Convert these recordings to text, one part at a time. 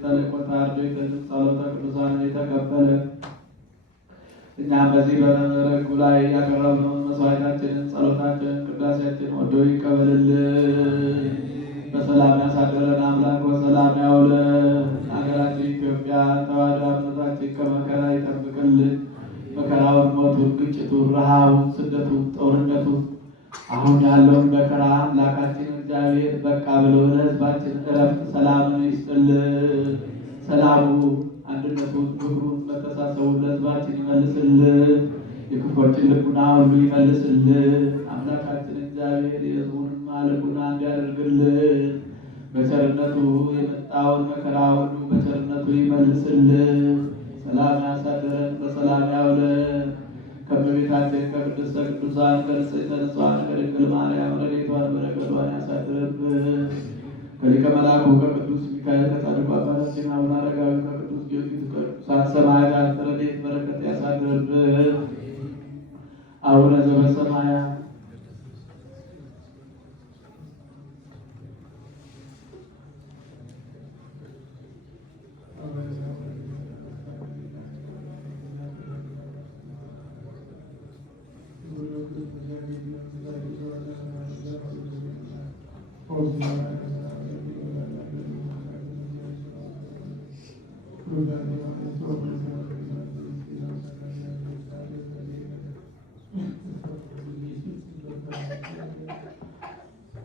ተልእኮተ አርድእት ጸሎተ ቅዱሳን የተቀበለ እኛም በዚህ በመድረኩ ላይ ያቀረብነውን መስዋዕታችንን፣ ጸሎታችንን፣ ቅዳሴያችንን ወዶ ይቀበልልን። በሰላም ያሳደረን አምላክ በሰላም ያውለን። ሀገራችን ኢትዮጵያ ተዋሕዶ እምነታችን ከመከራ ይጠብቅልን። መከራውን፣ ሞቱን፣ ግጭቱን፣ ረሃቡን፣ ስደቱን፣ ጦርነቱን አሁን ያለውን መከራ አምላካችን እግዚአብሔር በቃ ብሎ ለሕዝባችን እረፍት ሰላምን ይስጥልን። ሰላሙ አንድነቱን፣ ፍቅሩን፣ መተሳሰቡን ለሕዝባችን ይመልስልን። የክፎችን ልቡና ሁሉ ይመልስልን። አምላካችን እግዚአብሔር የሕዝቡንም ልቡና እንዲያደርግልን በቸርነቱ የመጣውን መከራ ሁሉ በቸርነቱ ይመልስልን። ሰላም ያሳደረን በሰላም ያውለን። ከእመቤታችን ከቅድስተ ቅዱሳን ከንጽሕተ ንጹሐን ከድንግል ማርያም ረድኤቷን በረከቷን ያሳድርብን። ከሊቀ መላኩ ከቅዱስ ሚካኤል ከጻድቁ አባታችን አቡነ አረጋዊ ከቅዱስ ጊዮርጊስ ከቅዱሳን ሰማዕታት ረድኤት በረከት ያሳድርብን። አቡነ ዘበሰማያት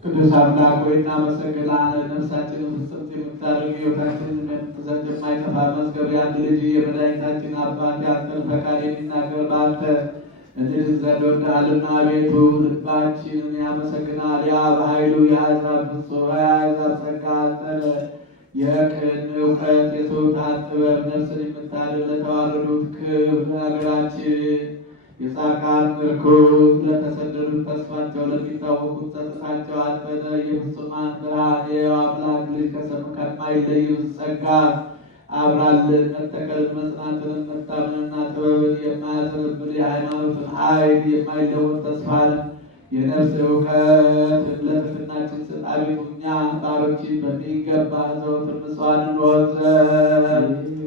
ቅዱስ አምላክ ሆይ እናመሰግናለን። ነፍሳችንን ፍጽምት የምታደርግ ሕይወታችንን የምትሰጥ የማይጠፋ መዝገብ የአንድ ልጅ የመድኃኒታችን አባት ያንተን ፈቃድ የሚናገር በአንተ እንድን ዘንድ ወደሃልና አቤቱ ልባችንን ያመሰግናል። ያ በኃይሉ የአሕዛብ ፍጹም የአሕዛብ ጸጋ አጠረ የቅን እውቀት የስሑታን ጥበብ ነፍስን የምታድን ለተዋረዱት ክብር ሀገራችን የጻድቃን ምርኩዝ ለተሰደዱት ተስፋቸው ለሚታወቁት ጸጥታቸው አንተነ የፍጹማን ብርሃን የሕያው አምላክ ልጅ ከሰም ከማይለይ ጸጋ አብራልን። መተከልን መጽናትንን መታመንና ጥበብን የማያዘነብል የሃይማኖትን ኃይል የማይለወጥ ተስፋን የነፍስ እውቀት ለትሕትናችን ስጥ አቤቱ እኛ ባሮችን በሚገባ ዘወትር ንጹሐን እንሆን ዘንድ